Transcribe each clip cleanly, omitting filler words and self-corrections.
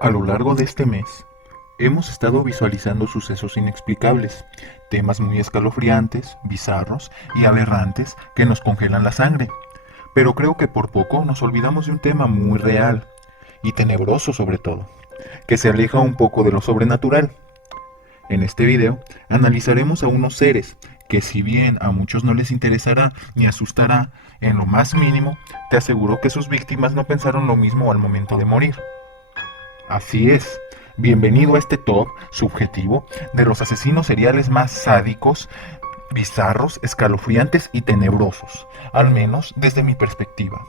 A lo largo de este mes, hemos estado visualizando sucesos inexplicables, temas muy escalofriantes, bizarros y aberrantes que nos congelan la sangre. Pero creo que por poco nos olvidamos de un tema muy real, y tenebroso sobre todo, que se aleja un poco de lo sobrenatural. En este video analizaremos a unos seres que, si bien a muchos no les interesará ni asustará en lo más mínimo, te aseguro que sus víctimas no pensaron lo mismo al momento de morir. Así es. Bienvenido a este top subjetivo de los asesinos seriales más sádicos, bizarros, escalofriantes y tenebrosos, al menos desde mi perspectiva.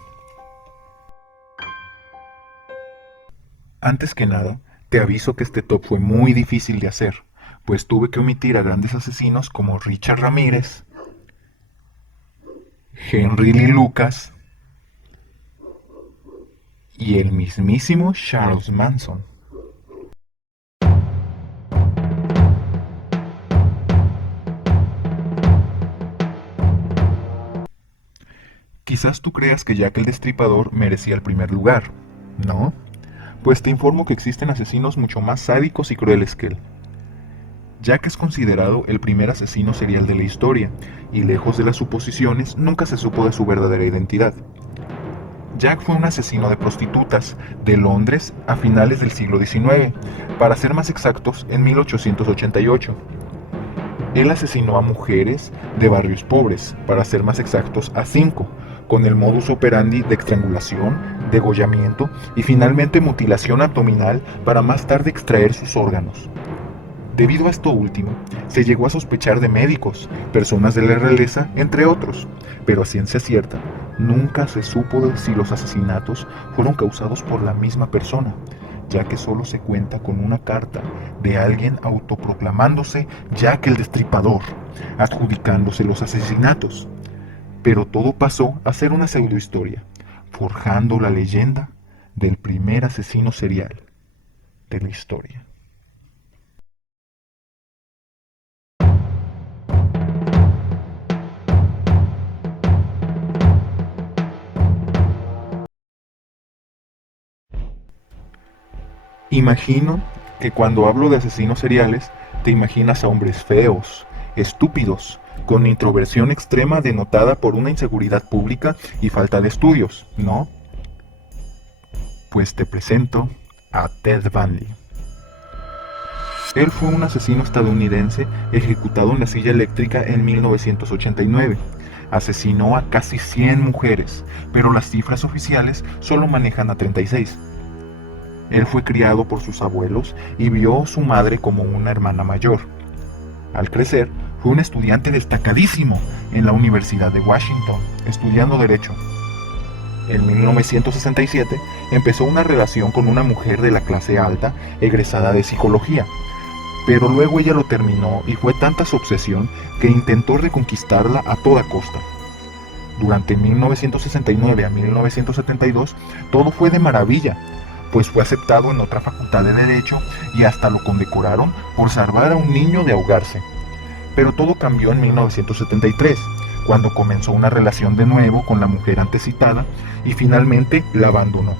Antes que nada, te aviso que este top fue muy difícil de hacer, pues tuve que omitir a grandes asesinos como Richard Ramírez, Henry Lee Lucas y el mismísimo Charles Manson. Quizás tú creas que Jack el Destripador merecía el primer lugar, ¿no? Pues te informo que existen asesinos mucho más sádicos y crueles que él. Jack es considerado el primer asesino serial de la historia, y lejos de las suposiciones, nunca se supo de su verdadera identidad. Jack fue un asesino de prostitutas de Londres a finales del siglo XIX, para ser más exactos, en 1888. Él asesinó a mujeres de barrios pobres, para ser más exactos, a 5, con el modus operandi de estrangulación, degollamiento y finalmente mutilación abdominal para más tarde extraer sus órganos. Debido a esto último, se llegó a sospechar de médicos, personas de la realeza, entre otros, pero a ciencia cierta, nunca se supo de si los asesinatos fueron causados por la misma persona, ya que solo se cuenta con una carta de alguien autoproclamándose Jack el Destripador, adjudicándose los asesinatos. Pero todo pasó a ser una pseudohistoria, forjando la leyenda del primer asesino serial de la historia. Imagino que cuando hablo de asesinos seriales, te imaginas a hombres feos, estúpidos, con introversión extrema denotada por una inseguridad pública y falta de estudios, ¿no? Pues te presento a Ted Bundy. Él fue un asesino estadounidense ejecutado en la silla eléctrica en 1989. Asesinó a casi 100 mujeres, pero las cifras oficiales solo manejan a 36. Él fue criado por sus abuelos y vio a su madre como una hermana mayor. Al crecer, fue un estudiante destacadísimo en la Universidad de Washington, estudiando Derecho. En 1967 empezó una relación con una mujer de la clase alta, egresada de psicología, pero luego ella lo terminó y fue tanta su obsesión que intentó reconquistarla a toda costa. Durante 1969 a 1972 todo fue de maravilla, pues fue aceptado en otra facultad de Derecho y hasta lo condecoraron por salvar a un niño de ahogarse. Pero todo cambió en 1973, cuando comenzó una relación de nuevo con la mujer antecitada y finalmente la abandonó.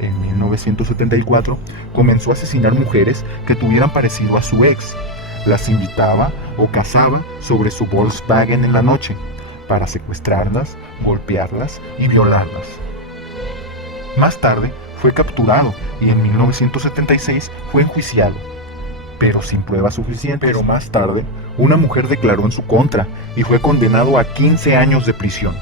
En 1974 comenzó a asesinar mujeres que tuvieran parecido a su ex. Las invitaba o cazaba sobre su Volkswagen en la noche para secuestrarlas, golpearlas y violarlas. Más tarde fue capturado y en 1976 fue enjuiciado, pero sin pruebas suficientes. Pero más tarde, una mujer declaró en su contra y fue condenado a 15 años de prisión.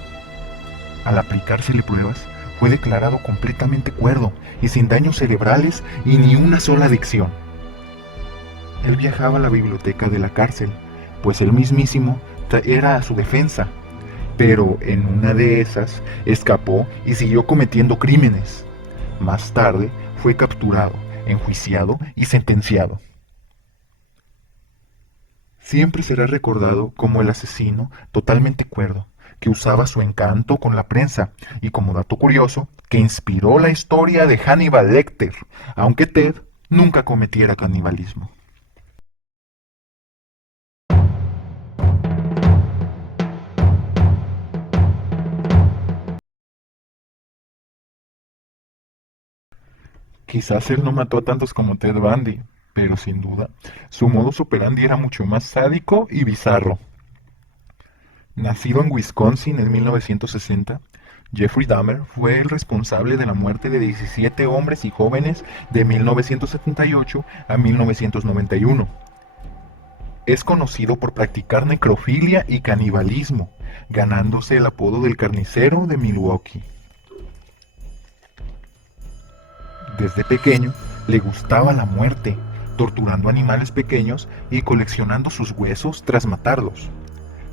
Al aplicársele pruebas, fue declarado completamente cuerdo y sin daños cerebrales y ni una sola adicción. Él viajaba a la biblioteca de la cárcel, pues él mismísimo era a su defensa, pero en una de esas escapó y siguió cometiendo crímenes. Más tarde fue capturado, enjuiciado y sentenciado. Siempre será recordado como el asesino totalmente cuerdo, que usaba su encanto con la prensa y, como dato curioso, que inspiró la historia de Hannibal Lecter, aunque Ted nunca cometiera canibalismo. Quizás él no mató a tantos como Ted Bundy, pero sin duda, su modus operandi era mucho más sádico y bizarro. Nacido en Wisconsin en 1960, Jeffrey Dahmer fue el responsable de la muerte de 17 hombres y jóvenes de 1978 a 1991. Es conocido por practicar necrofilia y canibalismo, ganándose el apodo del carnicero de Milwaukee. Desde pequeño le gustaba la muerte, torturando animales pequeños y coleccionando sus huesos tras matarlos.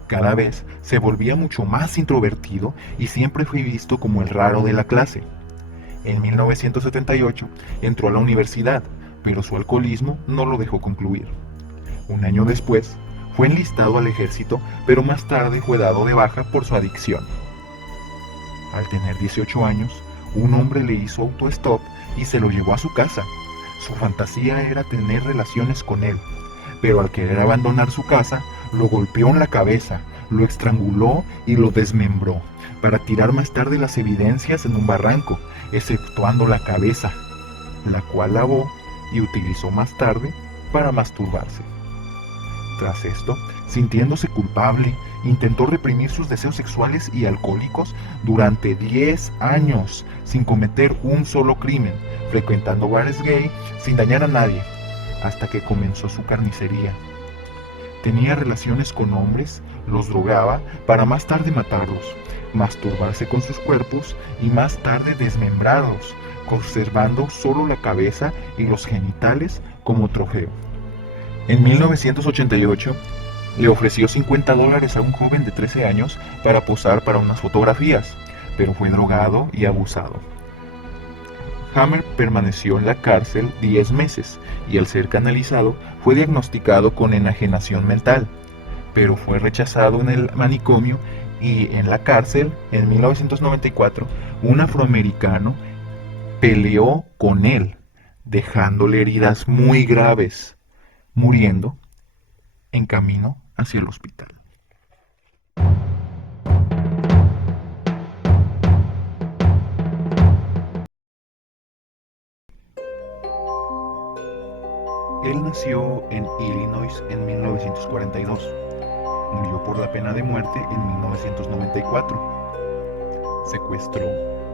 Cada vez se volvía mucho más introvertido y siempre fue visto como el raro de la clase. En 1978 entró a la universidad, pero su alcoholismo no lo dejó concluir. Un año después, fue enlistado al ejército, pero más tarde fue dado de baja por su adicción. Al tener 18 años, un hombre le hizo autostop y se lo llevó a su casa. Su fantasía era tener relaciones con él, pero al querer abandonar su casa, lo golpeó en la cabeza, lo estranguló y lo desmembró, para tirar más tarde las evidencias en un barranco, exceptuando la cabeza, la cual lavó y utilizó más tarde para masturbarse. Tras esto, sintiéndose culpable, intentó reprimir sus deseos sexuales y alcohólicos durante 10 años, sin cometer un solo crimen, frecuentando bares gay sin dañar a nadie, hasta que comenzó su carnicería. Tenía relaciones con hombres, los drogaba para más tarde matarlos, masturbarse con sus cuerpos y más tarde desmembrarlos, conservando solo la cabeza y los genitales como trofeo. En 1988, le ofreció $50 a un joven de 13 años para posar para unas fotografías, pero fue drogado y abusado. Hammer permaneció en la cárcel 10 meses y al ser canalizado fue diagnosticado con enajenación mental, pero fue rechazado en el manicomio y en la cárcel en 1994 un afroamericano peleó con él, dejándole heridas muy graves, muriendo en camino hacia el hospital. Él nació en Illinois en 1942. Murió por la pena de muerte en 1994. Secuestró,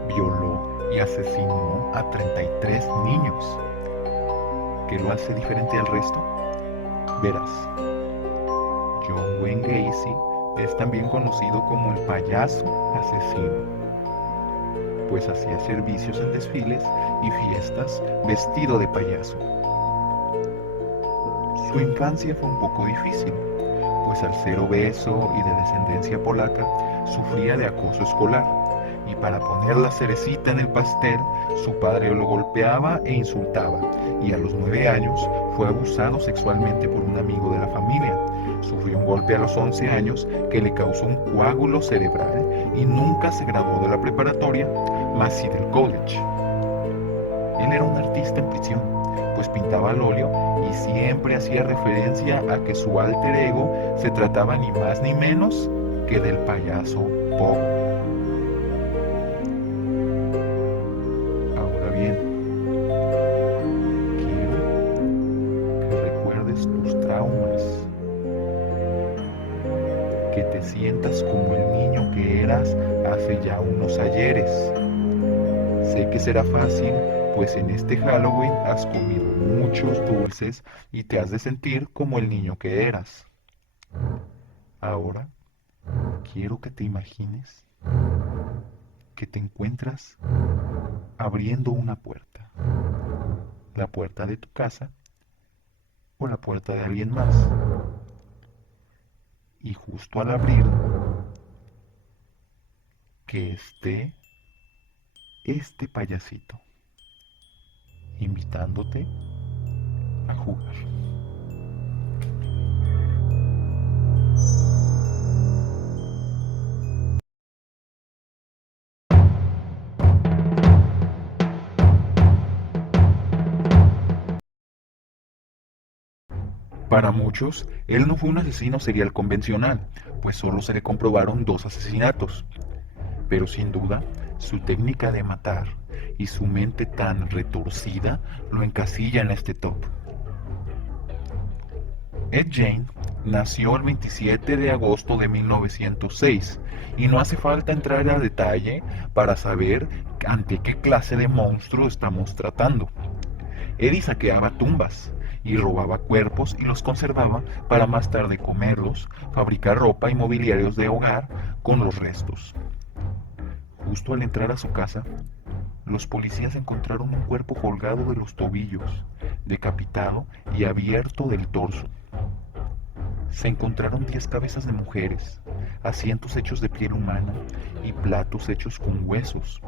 violó y asesinó a 33 niños. ¿Qué lo hace diferente al resto? Verás. John Wayne Gacy es también conocido como el payaso asesino, pues hacía servicios en desfiles y fiestas vestido de payaso. Su infancia fue un poco difícil, pues al ser obeso y de descendencia polaca, sufría de acoso escolar, y para poner la cerecita en el pastel, su padre lo golpeaba e insultaba, y a los 9 años fue abusado sexualmente por un amigo de la familia. Sufrió un golpe a los 11 años que le causó un coágulo cerebral y nunca se graduó de la preparatoria, más sí del college. Él era un artista en prisión, pues pintaba al óleo y siempre hacía referencia a que su alter ego se trataba ni más ni menos que del payaso Bob. Ahora bien, quiero que recuerdes tus traumas, que te sientas como el niño que eras hace ya unos ayeres. Sé que será fácil, pues en este Halloween has comido muchos dulces y te has de sentir como el niño que eras. Ahora, quiero que te imagines que te encuentras abriendo una puerta. La puerta de tu casa o la puerta de alguien más. Y justo al abrir, que esté este payasito invitándote a jugar. Para muchos, él no fue un asesino serial convencional, pues solo se le comprobaron 2 asesinatos. Pero sin duda, su técnica de matar y su mente tan retorcida lo encasilla en este top. Ed Gein nació el 27 de agosto de 1906 y no hace falta entrar a detalle para saber ante qué clase de monstruo estamos tratando. Eddie saqueaba tumbas y robaba cuerpos y los conservaba para más tarde comerlos, fabricar ropa y mobiliarios de hogar con los restos. Justo al entrar a su casa, los policías encontraron un cuerpo colgado de los tobillos, decapitado y abierto del torso. Se encontraron 10 cabezas de mujeres, asientos hechos de piel humana y platos hechos con huesos,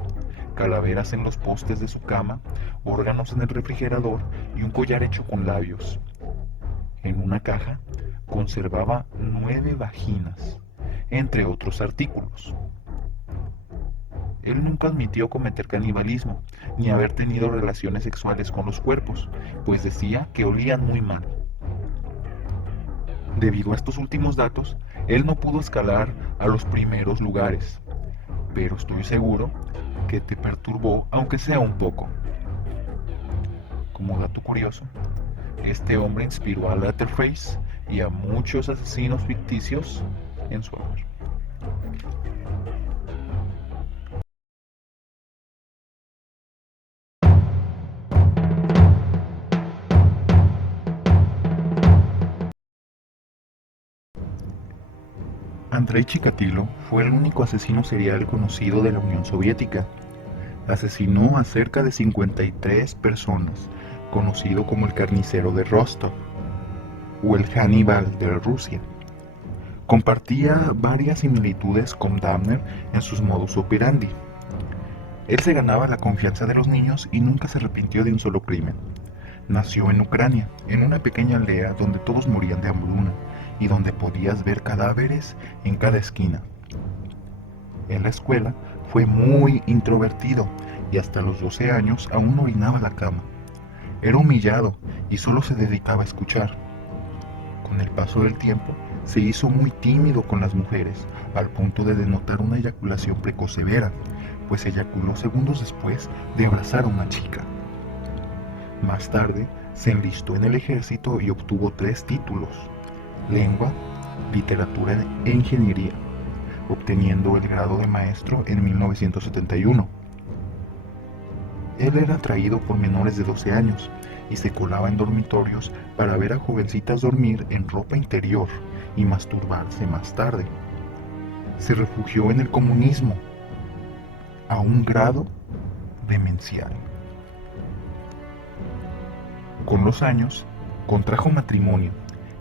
calaveras en los postes de su cama, órganos en el refrigerador y un collar hecho con labios. En una caja conservaba 9 vaginas, entre otros artículos. Él nunca admitió cometer canibalismo, ni haber tenido relaciones sexuales con los cuerpos, pues decía que olían muy mal. Debido a estos últimos datos, él no pudo escalar a los primeros lugares, pero estoy seguro que te perturbó, aunque sea un poco. Como dato curioso, este hombre inspiró a Leatherface y a muchos asesinos ficticios en su honor. Andrei Chikatilo fue el único asesino serial conocido de la Unión Soviética. Asesinó a cerca de 53 personas, conocido como el carnicero de Rostov o el Hannibal de Rusia. Compartía varias similitudes con Dahmer en sus modus operandi. Él se ganaba la confianza de los niños y nunca se arrepintió de un solo crimen. Nació en Ucrania, en una pequeña aldea donde todos morían de hambruna y donde podías ver cadáveres en cada esquina. En la escuela fue muy introvertido y hasta los 12 años aún no orinaba la cama. Era humillado y solo se dedicaba a escuchar. Con el paso del tiempo se hizo muy tímido con las mujeres, al punto de denotar una eyaculación precoz severa, pues eyaculó segundos después de abrazar a una chica. Más tarde se enlistó en el ejército y obtuvo 3 títulos: lengua, literatura e ingeniería, obteniendo el grado de maestro en 1971. Él era atraído por menores de 12 años y se colaba en dormitorios para ver a jovencitas dormir en ropa interior y masturbarse más tarde. Se refugió en el comunismo a un grado demencial. Con los años, contrajo matrimonio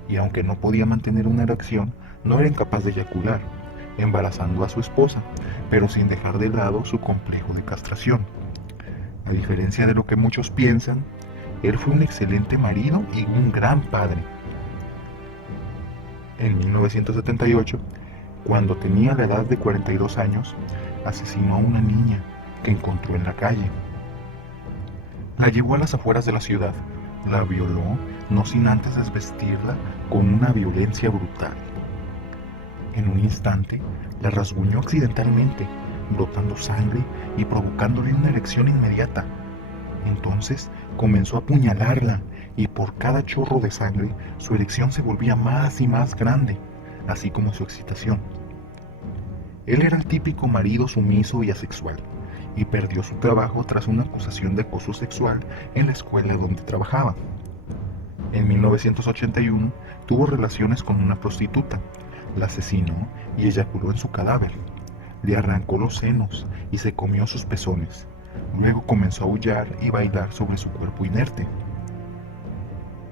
y aunque no podía mantener una erección, no era incapaz de eyacular, embarazando a su esposa, pero sin dejar de lado su complejo de castración. A diferencia de lo que muchos piensan, él fue un excelente marido y un gran padre. En 1978, cuando tenía la edad de 42 años, asesinó a una niña que encontró en la calle. La llevó a las afueras de la ciudad, la violó, no sin antes desvestirla con una violencia brutal. En un instante, la rasguñó accidentalmente, brotando sangre y provocándole una erección inmediata. Entonces comenzó a apuñalarla y por cada chorro de sangre su erección se volvía más y más grande, así como su excitación. Él era el típico marido sumiso y asexual, y perdió su trabajo tras una acusación de acoso sexual en la escuela donde trabajaba. En 1981 tuvo relaciones con una prostituta, la asesinó y eyaculó en su cadáver. Le arrancó los senos y se comió sus pezones. Luego comenzó a aullar y bailar sobre su cuerpo inerte.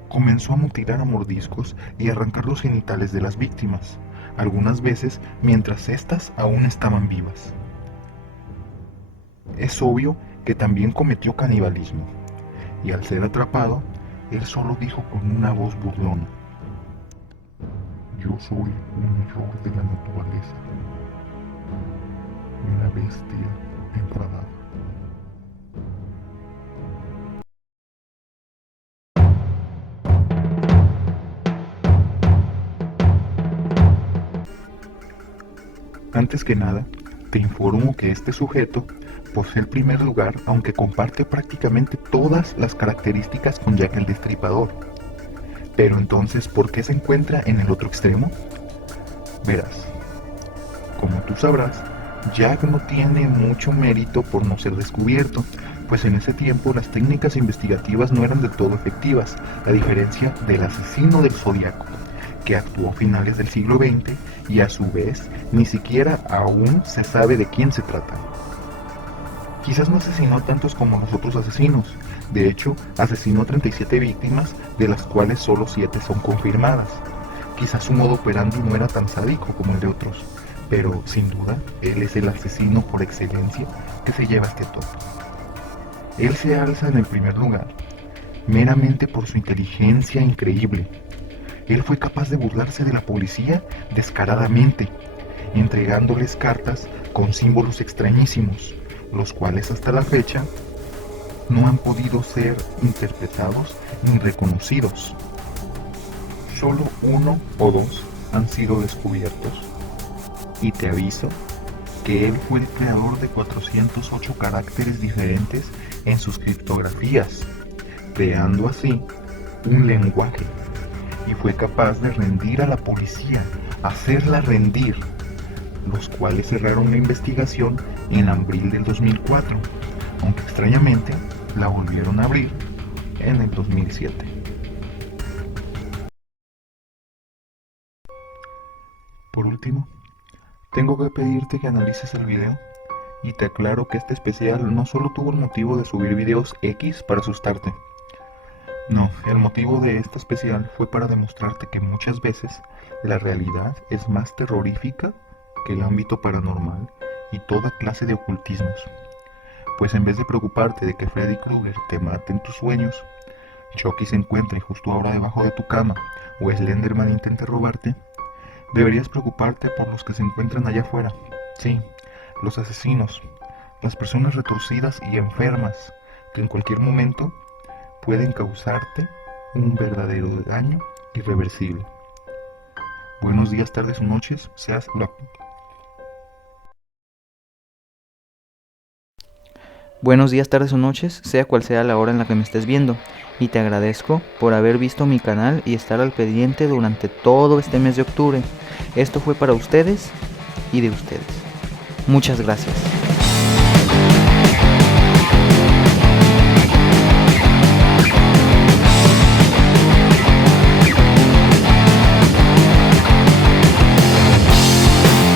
Comenzó a mutilar a mordiscos y arrancar los genitales de las víctimas, algunas veces mientras éstas aún estaban vivas. Es obvio que también cometió canibalismo, y al ser atrapado, él solo dijo con una voz burlona: "Yo soy un error de la naturaleza, una bestia enfadada". Antes que nada, te informo que este sujeto por ser primer lugar, aunque comparte prácticamente todas las características con Jack el Destripador. Pero entonces, ¿por qué se encuentra en el otro extremo? Verás, como tú sabrás, Jack no tiene mucho mérito por no ser descubierto, pues en ese tiempo las técnicas investigativas no eran del todo efectivas, a diferencia del asesino del Zodiaco, que actuó a finales del siglo XX y a su vez ni siquiera aún se sabe de quién se trata. Quizás no asesinó tantos como los otros asesinos, de hecho asesinó 37 víctimas, de las cuales solo 7 son confirmadas. Quizás su modo operandi no era tan sádico como el de otros, pero sin duda él es el asesino por excelencia que se lleva este top. Él se alza en el primer lugar meramente por su inteligencia increíble. Él fue capaz de burlarse de la policía descaradamente, entregándoles cartas con símbolos extrañísimos, los cuales hasta la fecha no han podido ser interpretados ni reconocidos. Solo 1 o 2 han sido descubiertos. Y te aviso que él fue el creador de 408 caracteres diferentes en sus criptografías, creando así un lenguaje, y fue capaz de rendir a la policía, hacerla rendir, los cuales cerraron la investigación en abril del 2004, aunque extrañamente la volvieron a abrir en el 2007. Por último, tengo que pedirte que analices el video, y te aclaro que este especial no solo tuvo el motivo de subir videos X para asustarte. No, el motivo de este especial fue para demostrarte que muchas veces la realidad es más terrorífica que el ámbito paranormal y toda clase de ocultismos. Pues en vez de preocuparte de que Freddy Krueger te mate en tus sueños, Chucky se encuentre justo ahora debajo de tu cama o Slenderman intente robarte, deberías preocuparte por los que se encuentran allá afuera. Sí, los asesinos, las personas retorcidas y enfermas que en cualquier momento pueden causarte un verdadero daño irreversible. Buenos días, tardes o noches, Buenos días, tardes o noches, sea cual sea la hora en la que me estés viendo, y te agradezco por haber visto mi canal y estar al pendiente durante todo este mes de octubre. Esto fue para ustedes y de ustedes. Muchas gracias.